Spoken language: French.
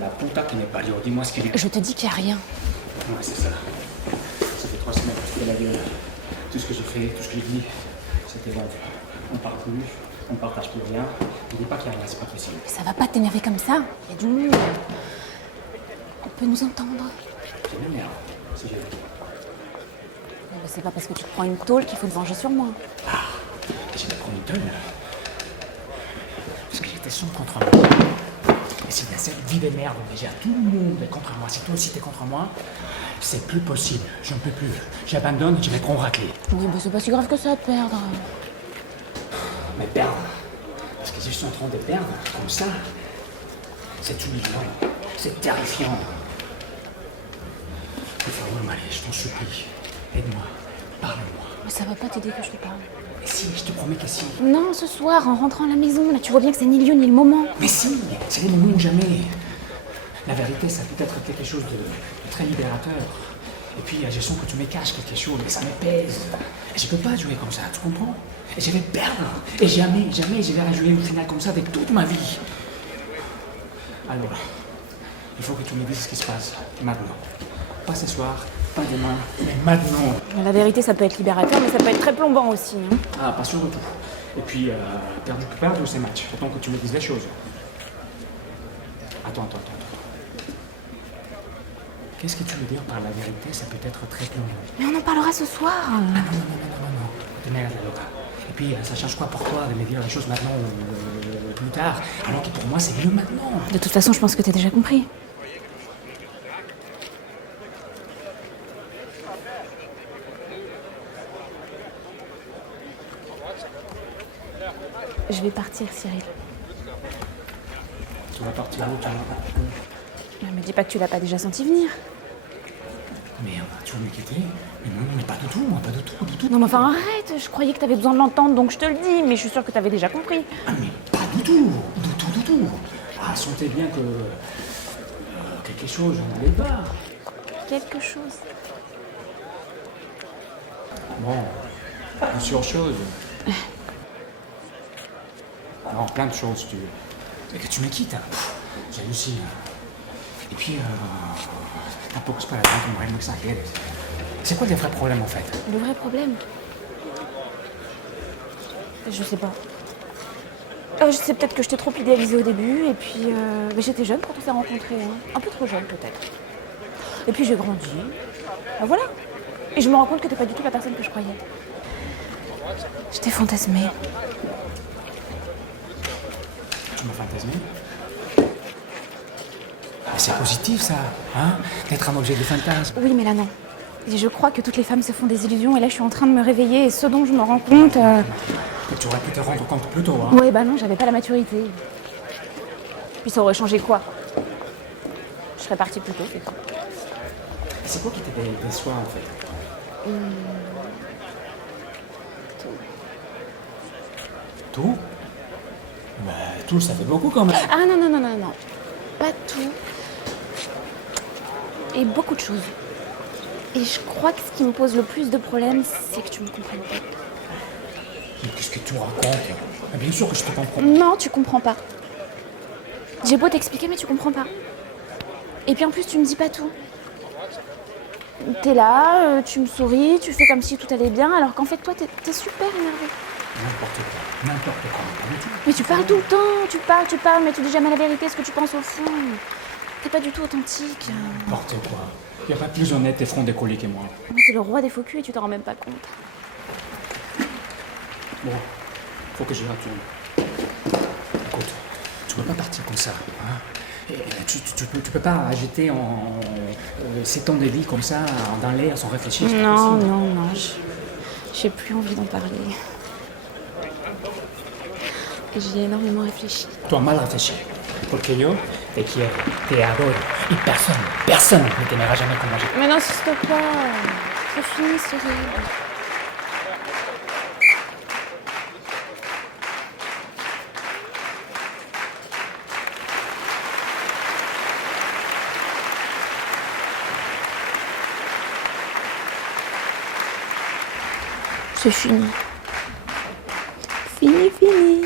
La puta qui n'est pas libre, dis-moi ce qu'il y a. Je te dis qu'il n'y a rien. Ouais, c'est ça. Ça fait 3 semaines que je fais la gueule. Tout ce que j'ai fait, tout ce que j'ai dit, c'était bon. On parle plus, on partage plus rien. Ne dis pas qu'il y a rien, c'est pas possible. Mais ça va pas t'énerver comme ça. Il y a du monde. On peut nous entendre. Je m'énerve, si j'ai... Mais c'est pas parce que tu te prends une tôle qu'il faut te venger sur moi. Ah, j'ai pas pris une tonne. Parce que j'étais seul contre moi. Et c'est cette vie de merde, déjà tout le monde est contre moi. Si toi aussi t'es contre moi, c'est plus possible. J'en peux plus. J'abandonne et je vais prendre raclée. Oui, bah c'est pas si grave que ça de perdre. Mais perdre, parce que je suis en train de perdre, comme ça, c'est humiliant, c'est terrifiant. Allez, je t'en supplie, aide-moi, parle-moi. Mais ça va pas t'aider que je te parle. Mais si, je te promets que si. Non, ce soir, en rentrant à la maison, là, tu vois bien que c'est ni lieu ni le moment. Mais si, c'est le moment ou jamais. La vérité, ça peut être quelque chose de très libérateur. Et puis, je sens que tu me caches quelque chose, mais ça me pèse. Et je peux pas jouer comme ça, tu comprends? Et je vais perdre. Et jamais, jamais je vais jouer une finale comme ça avec toute ma vie. Alors, il faut que tu me dises ce qui se passe maintenant. Pas ce soir, pas demain, mais maintenant. La vérité, ça peut être libérateur, mais ça peut être très plombant aussi. Hein. Ah, pas sûr de tout. Et puis, perdre ces matchs. Attends que tu me dises les choses. Attends. Qu'est-ce que tu veux dire par la vérité? Ça peut être très plombant. Mais on en parlera ce soir. Ah non. Te merde, Lola. Et puis, ça change quoi pour toi de me dire les choses maintenant ou plus tard? Alors que pour moi, c'est mieux maintenant. De toute façon, je pense que t'as déjà compris. Je vais partir, Cyril. Tu vas partir où? Ne me dis pas que tu l'as pas déjà senti venir. Merde, tu veux me quitter? Mais non, mais pas du tout, moi, pas du tout. Non mais enfin arrête, je croyais que t'avais besoin de l'entendre donc je te le dis, mais je suis sûre que t'avais déjà compris. Ah mais pas du tout. Ah, sentais bien que... quelque chose, on n'allait pas. Quelque chose. Bon, plusieurs choses. Non, plein de choses, tu... Et que tu me quittes, hein. J'hallucine. Et puis, tampoco es para tanto, mujer, no exageres. C'est quoi le vrai problème, en fait? Le vrai problème? Je sais pas. Je sais peut-être que je t'ai trop idéalisée au début, et puis mais j'étais jeune quand on s'est rencontrés, hein. Un peu trop jeune peut-être. Et puis j'ai grandi. Voilà. Et je me rends compte que t'es pas du tout la personne que je croyais. Je t'ai fantasmé. Tu m'as fantasmé? Mais c'est positif, ça, hein? D'être un objet de fantasme. Oui, mais là non. Et je crois que toutes les femmes se font des illusions, et là je suis en train de me réveiller, et ce dont je me rends compte... Tu aurais pu te rendre compte plus tôt, hein? Ouais, bah non, j'avais pas la maturité. Puis ça aurait changé quoi? Je serais partie plus tôt, c'est tout. C'est quoi qui te déçoit, en fait? Tout? Bah, tout, ça fait beaucoup, quand même. Ah non. Pas tout. Et beaucoup de choses. Et je crois que ce qui me pose le plus de problèmes, c'est que tu me comprennes pas. Mais qu'est-ce que tu racontes? Ah, bien sûr que je te comprends. Non, tu comprends pas. J'ai beau t'expliquer, mais tu comprends pas. Et puis en plus, tu me dis pas tout. T'es là, tu me souris, tu fais comme si tout allait bien, alors qu'en fait, toi, t'es super énervé. N'importe quoi, pas du tout. Mais tu parles tout le temps, tu parles, mais tu dis jamais la vérité, ce que tu penses au fond. T'es pas du tout authentique. N'importe quoi. Y a pas plus honnête et front décollé que moi. Mais t'es le roi des faux culs et tu t'en rends même pas compte. Bon, faut que j'y retourne. Écoute, tu peux pas partir comme ça, hein? Tu peux pas jeter en 7 ans de vie comme ça, dans l'air, sans réfléchir. Non, j'ai plus envie d'en parler. Et j'y ai énormément réfléchi. Tu as mal réfléchi. Porque yo te quiero, te adoro. Et personne ne t'aimera jamais comme moi. Mais n'insiste pas. C'est fini, Cyril. C'est fini. Fini.